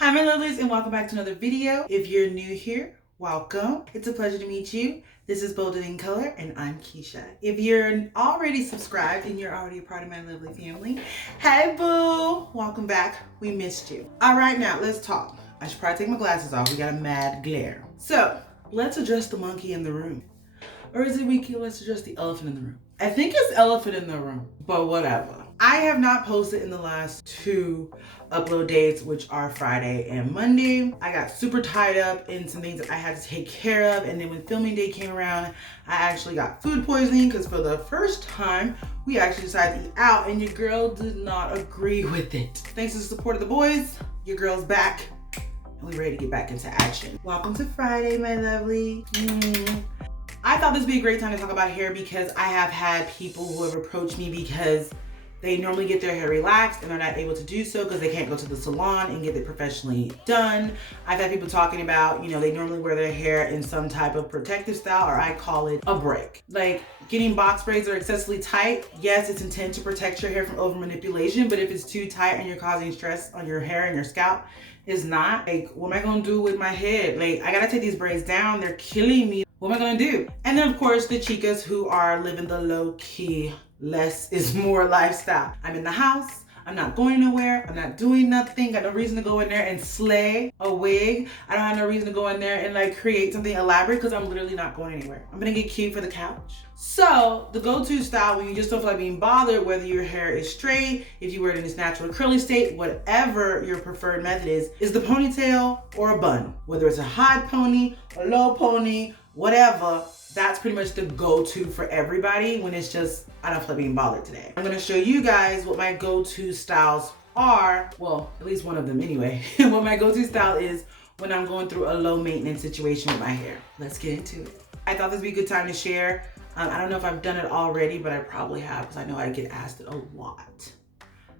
Hi my lovelies and welcome back to another video. If you're new here, welcome. It's a pleasure to meet you. This is Bolded in Color and I'm Keisha. If you're already subscribed and you're already a part of my lovely family, hey boo, welcome back. We missed you. All right, now let's talk. I should probably take my glasses off. We got a mad glare. So let's address the monkey in the room. Or is it let's address the elephant in the room? I think it's elephant in the room, but whatever. I have not posted in the last two upload dates, which are Friday and Monday. I got super tied up in some things that I had to take care of, and then when filming day came around, I actually got food poisoning because for the first time, we actually decided to eat out, and your girl did not agree with it. Thanks to the support of the boys, your girl's back, and we're ready to get back into action. Welcome to Friday, my lovely. I thought this would be a great time to talk about hair because I have had people who have approached me because they normally get their hair relaxed and they're not able to do so because they can't go to the salon and get it professionally done. I've had people talking about, they normally wear their hair in some type of protective style, or I call it a break. Like getting box braids that are excessively tight. Yes, it's intended to protect your hair from over manipulation, but if it's too tight and you're causing stress on your hair and your scalp, it's not. Like, what am I gonna do with my head? Like, I gotta take these braids down. They're killing me. What am I gonna do? And then of course the chicas who are living the low key, less is more lifestyle. I'm in the house, I'm not going nowhere, I'm not doing nothing, got no reason to go in there and slay a wig. I don't have no reason to go in there and like create something elaborate because I'm literally not going anywhere. I'm gonna get cute for the couch. So the go-to style when you just don't feel like being bothered, whether your hair is straight, if you wear it in its natural curly state, whatever your preferred method is the ponytail or a bun. Whether it's a high pony, a low pony, whatever, that's pretty much the go-to for everybody when it's just, I don't feel like being bothered today. I'm gonna show you guys what my go-to styles are. Well, at least one of them anyway. What my go-to style is when I'm going through a low maintenance situation with my hair. Let's get into it. I thought this would be a good time to share. I don't know if I've done it already, but I probably have because I know I get asked it a lot.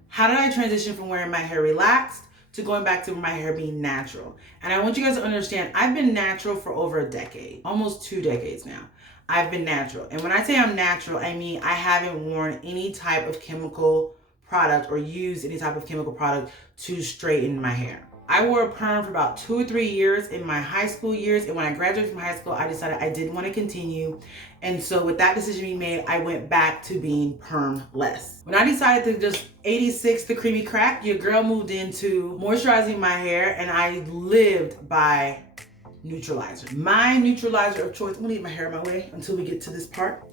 How did I transition from wearing my hair relaxed to going back to my hair being natural? And I want you guys to understand, I've been natural for over a decade, almost 2 decades now. I've been natural. And when I say I'm natural, I mean I haven't worn any type of chemical product or used any type of chemical product to straighten my hair. I wore a perm for about 2 or 3 years in my high school years. And when I graduated from high school, I decided I didn't want to continue. And so with that decision being made, I went back to being perm-less. When I decided to just 86 the creamy crack, your girl moved into moisturizing my hair, and I lived by neutralizer. My neutralizer of choice, I'm gonna leave my hair in my way until we get to this part.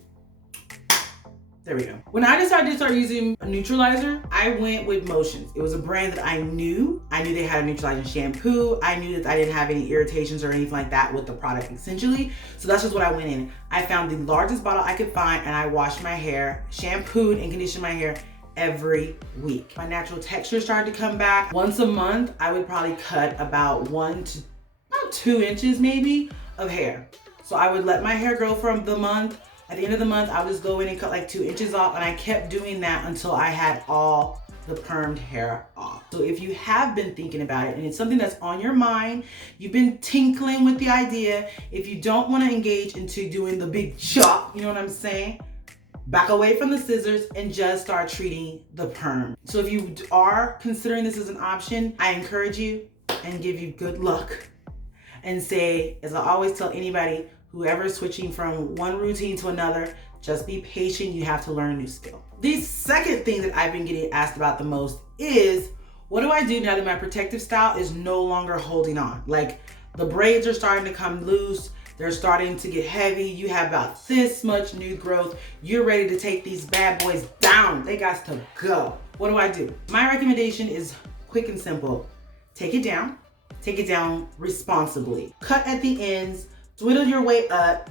There we go. When I decided to start using a neutralizer, I went with Motions. It was a brand that I knew. I knew they had a neutralizing shampoo. I knew that I didn't have any irritations or anything like that with the product essentially. So that's just what I went in. I found the largest bottle I could find and I washed my hair, shampooed and conditioned my hair every week. My natural texture started to come back. Once a month, I would probably cut about 1 to about 2 inches maybe of hair. So I would let my hair grow for the month. At the end of the month, I would just go in and cut like 2 inches off, and I kept doing that until I had all the permed hair off. So if you have been thinking about it and it's something that's on your mind, you've been tinkling with the idea, if you don't want to engage into doing the big chop, you know what I'm saying? Back away from the scissors and just start treating the perm. So if you are considering this as an option, I encourage you and give you good luck and say, as I always tell anybody, whoever's switching from one routine to another, just be patient. You have to learn a new skill. The second thing that I've been getting asked about the most is, what do I do now that my protective style is no longer holding on? Like the braids are starting to come loose. They're starting to get heavy. You have about this much new growth. You're ready to take these bad boys down. They got to go. What do I do? My recommendation is quick and simple. Take it down. Take it down responsibly. Cut at the ends. Twiddle your way up.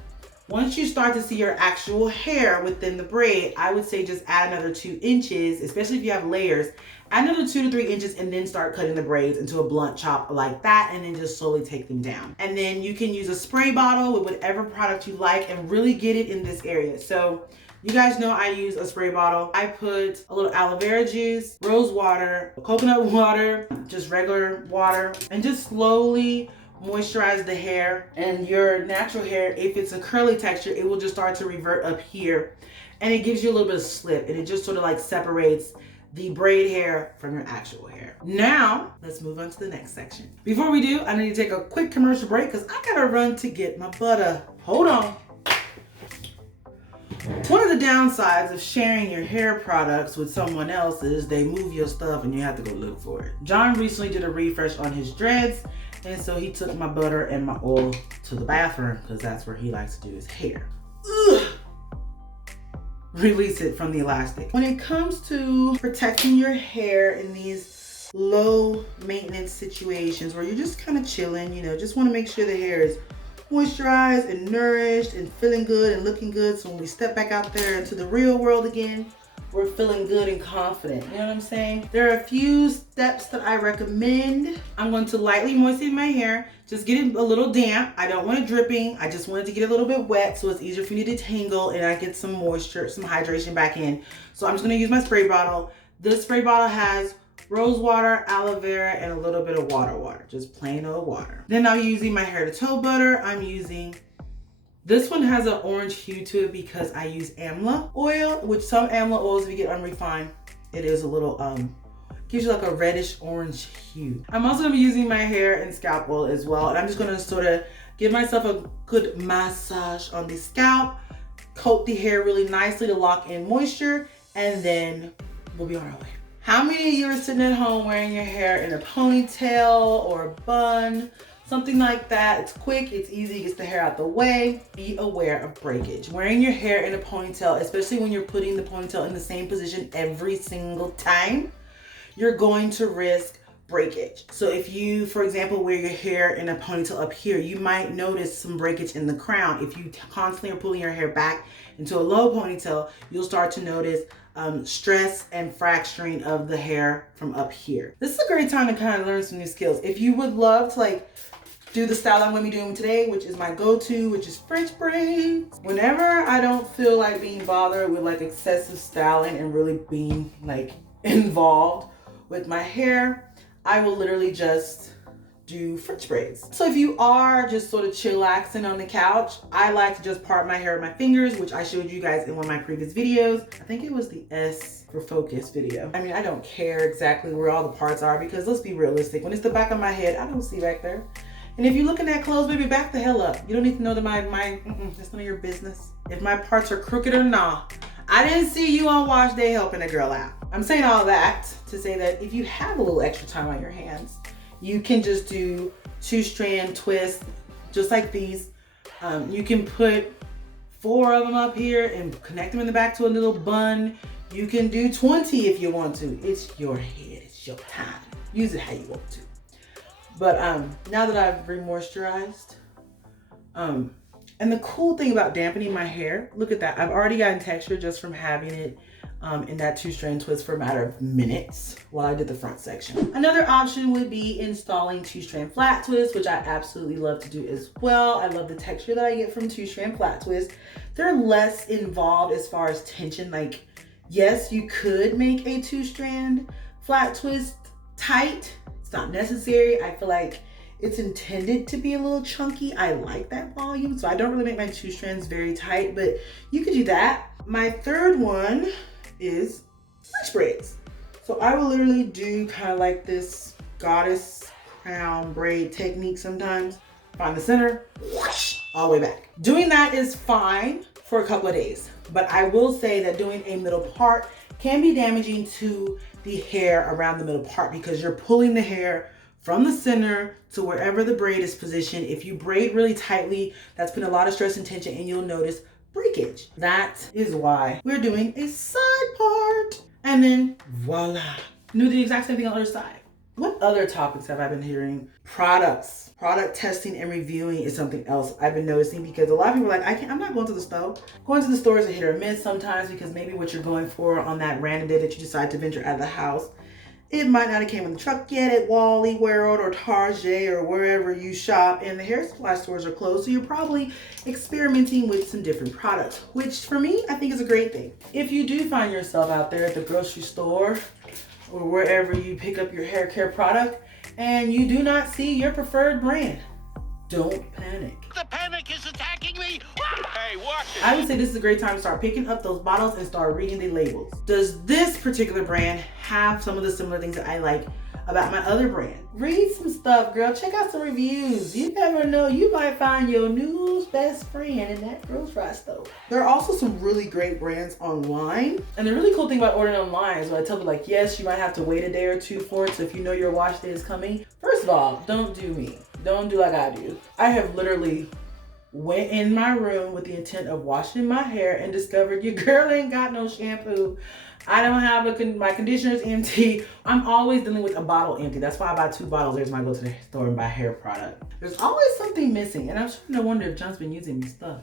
Once you start to see your actual hair within the braid, I would say just add another 2 inches, especially if you have layers. Add another 2 to 3 inches and then start cutting the braids into a blunt chop like that, and then just slowly take them down. And then you can use a spray bottle with whatever product you like and really get it in this area. So you guys know I use a spray bottle. I put a little aloe vera juice, rose water, coconut water, just regular water, and just slowly moisturize the hair. And your natural hair, if it's a curly texture, it will just start to revert up here, and it gives you a little bit of slip, and it just sort of like separates the braid hair from your actual hair. Now, let's move on to the next section. Before we do, I need to take a quick commercial break because I gotta run to get my butter. Hold on. One of the downsides of sharing your hair products with someone else is they move your stuff and you have to go look for it. John recently did a refresh on his dreads, and so he took my butter and my oil to the bathroom because that's where he likes to do his hair. Ugh. Release it from the elastic. When it comes to protecting your hair in these low maintenance situations where you're just kind of chilling, you know, just want to make sure the hair is moisturized and nourished and feeling good and looking good, so when we step back out there into the real world again, we're feeling good and confident. You know what I'm saying? There are a few steps that I recommend. I'm going to lightly moisten my hair, just get it a little damp. I don't want it dripping. I just want it to get a little bit wet so it's easier for me to detangle and I get some moisture, some hydration back in. So I'm just gonna use my spray bottle. This spray bottle has rose water, aloe vera, and a little bit of water, just plain old water. Then I'm using my hair to toe butter. This one has an orange hue to it because I use amla oil, which some amla oils, if you get unrefined, it is a little, gives you like a reddish orange hue. I'm also gonna be using my hair and scalp oil as well. And I'm just gonna sort of give myself a good massage on the scalp, coat the hair really nicely to lock in moisture, and then we'll be on our way. How many of you are sitting at home wearing your hair in a ponytail or a bun? Something like that. It's quick, it's easy, gets the hair out the way. Be aware of breakage. Wearing your hair in a ponytail, especially when you're putting the ponytail in the same position every single time, you're going to risk breakage. So if you, for example, wear your hair in a ponytail up here, you might notice some breakage in the crown. If you constantly are pulling your hair back into a low ponytail, you'll start to notice stress and fracturing of the hair from up here. This is a great time to kind of learn some new skills. If you would love to do the style I'm going to be doing today, which is my go-to, which is French braids. Whenever I don't feel like being bothered with excessive styling and really being involved with my hair, I will literally just do French braids. So if you are just sort of chillaxing on the couch, I like to just part my hair with my fingers, which I showed you guys in one of my previous videos. I think it was the S for focus video. I mean, I don't care exactly where all the parts are because let's be realistic. When it's the back of my head, I don't see back there. And if you're looking at clothes, baby, back the hell up. You don't need to know that that's none of your business. If my parts are crooked or not. I didn't see you on wash day helping a girl out. I'm saying all that to say that if you have a little extra time on your hands, you can just do 2-strand twists, just like these. You can put 4 of them up here and connect them in the back to a little bun. You can do 20 if you want to. It's your head, it's your time. Use it how you want to. But now that I've re-moisturized, and the cool thing about dampening my hair, look at that. I've already gotten texture just from having it in that 2-strand twist for a matter of minutes while I did the front section. Another option would be installing 2-strand flat twist, which I absolutely love to do as well. I love the texture that I get from 2-strand flat twist. They're less involved as far as tension. Yes, you could make a 2-strand flat twist tight. It's not necessary. I feel like it's intended to be a little chunky. I like that volume, so I don't really make my 2 strands very tight, but you could do that. My third one is French braids. So I will literally do kind of like this goddess crown braid technique sometimes. Find the center, whoosh, all the way back. Doing that is fine for a couple of days, but I will say that doing a middle part can be damaging to the hair around the middle part because you're pulling the hair from the center to wherever the braid is positioned. If you braid really tightly, that's putting a lot of stress and tension and you'll notice breakage. That is why we're doing a side part. And then voila, do the exact same thing on the other side. What other topics have I been hearing? Products. Product testing and reviewing is something else I've been noticing because a lot of people are like, I'm not going to the store. Going to the store is a hit or miss sometimes because maybe what you're going for on that random day that you decide to venture out of the house, it might not have came in the truck yet at Wally World or Target or wherever you shop, and the hair supply stores are closed, so you're probably experimenting with some different products, which for me, I think is a great thing. If you do find yourself out there at the grocery store or wherever you pick up your hair care product and you do not see your preferred brand, don't panic. The panic is attacking me! Hey, Hey, watch it. I would say this is a great time to start picking up those bottles and start reading the labels. Does this particular brand have some of the similar things that I like about my other brand? Read some stuff, girl. Check out some reviews. You never know, you might find your new best friend in that grocery store. There are also some really great brands online. And the really cool thing about ordering online is when I tell them, like, yes, you might have to wait a day or two for it. So if you know your wash day is coming, first of all, don't do me. Don't do like I do. I have literally went in my room with the intent of washing my hair and discovered your girl ain't got no shampoo. I don't have my conditioner's empty. I'm always dealing with a bottle empty. That's why I buy 2 bottles every time I go to the store and buy hair product. There's always something missing, and I'm starting to wonder if John's been using my stuff.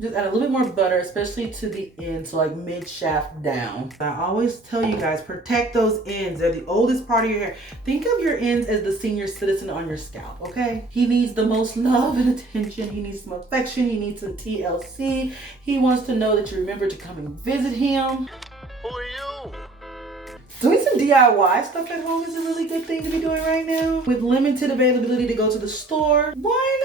Just add a little bit more butter, especially to the end, so like mid shaft down. I always tell you guys, protect those ends. They're the oldest part of your hair. Think of your ends as the senior citizen on your scalp, okay? He needs the most love and attention. He needs some affection. He needs some TLC. He wants to know that you remember to come and visit him. Who are you? Doing some DIY stuff at home is a really good thing to be doing right now. With limited availability to go to the store, why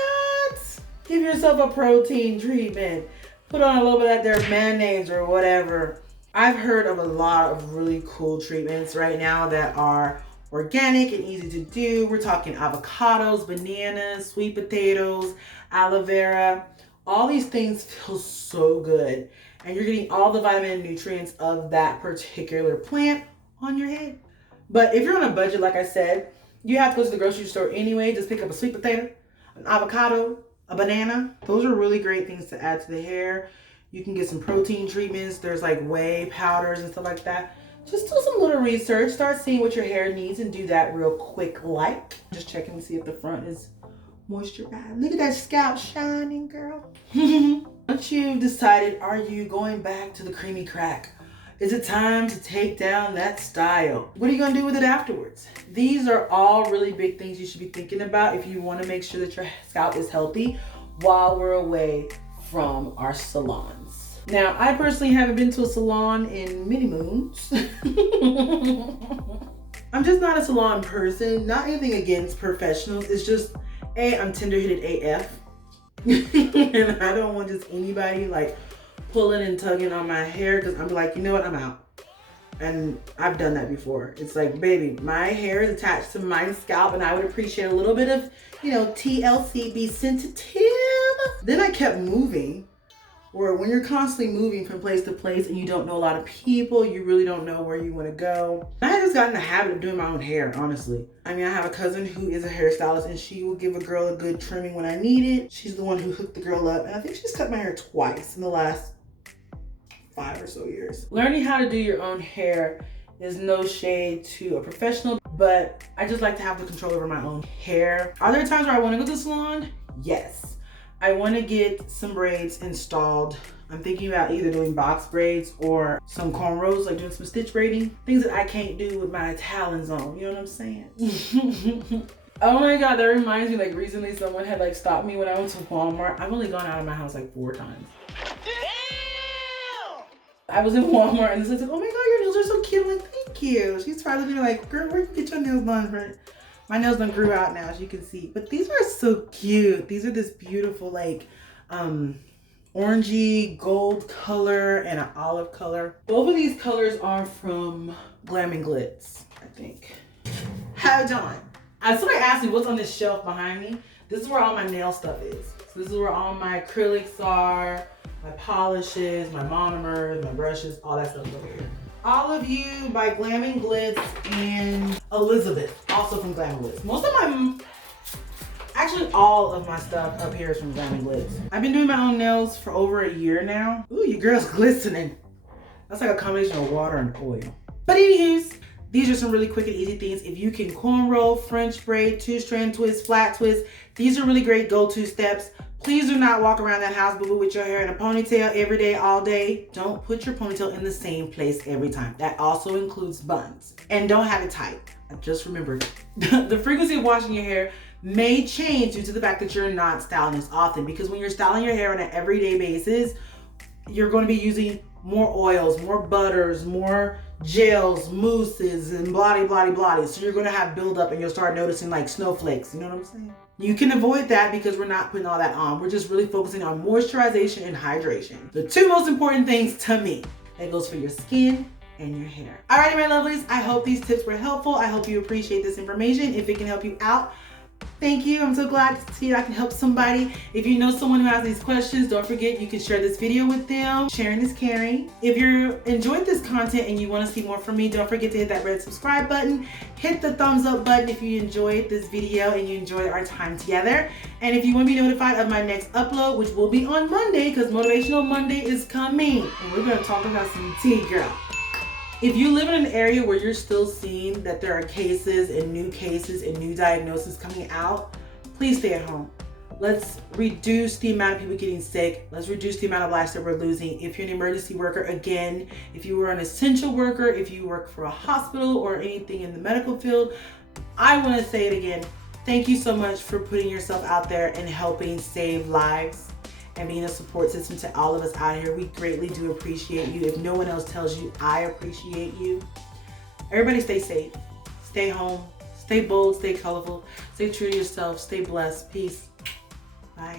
not? Give yourself a protein treatment. Put on a little bit of their mayonnaise or whatever. I've heard of a lot of really cool treatments right now that are organic and easy to do. We're talking avocados, bananas, sweet potatoes, aloe vera. All these things feel so good. And you're getting all the vitamin and nutrients of that particular plant on your head. But if you're on a budget, like I said, you have to go to the grocery store anyway. Just pick up a sweet potato, an avocado, a banana. Those are really great things to add to the hair. You can get some protein treatments. There's like whey powders and stuff like that. Just do some little research. Start seeing what your hair needs and do that real quick like. Just checking to see if the front is moisturized. Look at that scalp shining, girl. Once you've decided, are you going back to the creamy crack? Is it time to take down that style? What are you gonna do with it afterwards? These are all really big things you should be thinking about if you wanna make sure that your scalp is healthy while we're away from our salons. Now, I personally haven't been to a salon in many moons. I'm just not a salon person, not anything against professionals. It's just, I'm tender-headed AF. And I don't want just anybody like pulling and tugging on my hair, because I'm like, you know what, I'm out. And I've done that before. It's like, baby, my hair is attached to my scalp and I would appreciate a little bit of, TLC, be sensitive. Then I kept moving, or when you're constantly moving from place to place and you don't know a lot of people, you really don't know where you want to go. I just got in the habit of doing my own hair, honestly. I mean, I have a cousin who is a hairstylist and she will give a girl a good trimming when I need it. She's the one who hooked the girl up, and I think she's cut my hair twice in the last 5 or so years. Learning how to do your own hair is no shade to a professional, but I just like to have the control over my own hair. Are there times where I want to go to the salon? Yes. I want to get some braids installed. I'm thinking about either doing box braids or some cornrows, like doing some stitch braiding. Things that I can't do with my talons on, you know what I'm saying? Oh my God, that reminds me, like recently someone had like stopped me when I went to Walmart. I've only gone out of my house like 4 times. I was in Walmart and the said, oh my God, your nails are so cute. I'm like, thank you. She's probably looking like, girl, where you get your nails done, friend? My nails done grew out now, as you can see. But these are so cute. These are this beautiful, like, orangey gold color and an olive color. Both of these colors are from Glam and Glitz, I think. How done? Somebody asked me what's on this shelf behind me. This is where all my nail stuff is. So this is where all my acrylics are, my polishes, my monomers, my brushes, all that stuff over here. All of You by Glam and Glitz and Elizabeth, also from Glam and Glitz. Actually all of my stuff up here is from Glam and Glitz. I've been doing my own nails for over a year now. Ooh, your girl's glistening. That's like a combination of water and oil. But anyways, these are some really quick and easy things. If you can cornrow, French braid, 2-strand twist, flat twist, these are really great go-to steps. Please do not walk around that house boo-boo with your hair in a ponytail every day, all day. Don't put your ponytail in the same place every time. That also includes buns. And don't have it tight. I just remembered. The frequency of washing your hair may change due to the fact that you're not styling as often, because when you're styling your hair on an everyday basis, you're going to be using more oils, more butters, more gels, mousses, and blah, blah, blah, blah. So you're going to have buildup and you'll start noticing like snowflakes. You know what I'm saying? You can avoid that because we're not putting all that on. We're just really focusing on moisturization and hydration. The two most important things to me. That goes for your skin and your hair. Alrighty, my lovelies, I hope these tips were helpful. I hope you appreciate this information. If it can help you out, thank you. I'm so glad to see I can help somebody. If you know someone who has these questions, don't forget you can share this video with them. Sharing is caring. If you enjoyed this content and you want to see more from me, don't forget to hit that red subscribe button. Hit the thumbs up button if you enjoyed this video and you enjoyed our time together. And if you want to be notified of my next upload, which will be on Monday, because Motivational Monday is coming. And we're going to talk about some tea, girl. If you live in an area where you're still seeing that there are cases and new diagnoses coming out, please stay at home. Let's reduce the amount of people getting sick. Let's reduce the amount of lives that we're losing. If you're an emergency worker, again, if you were an essential worker, if you work for a hospital or anything in the medical field, I want to say it again. Thank you so much for putting yourself out there and helping save lives and being a support system to all of us out here. We greatly do appreciate you. If no one else tells you, I appreciate you. Everybody stay safe, stay home, stay bold, stay colorful, stay true to yourself, stay blessed. Peace. Bye.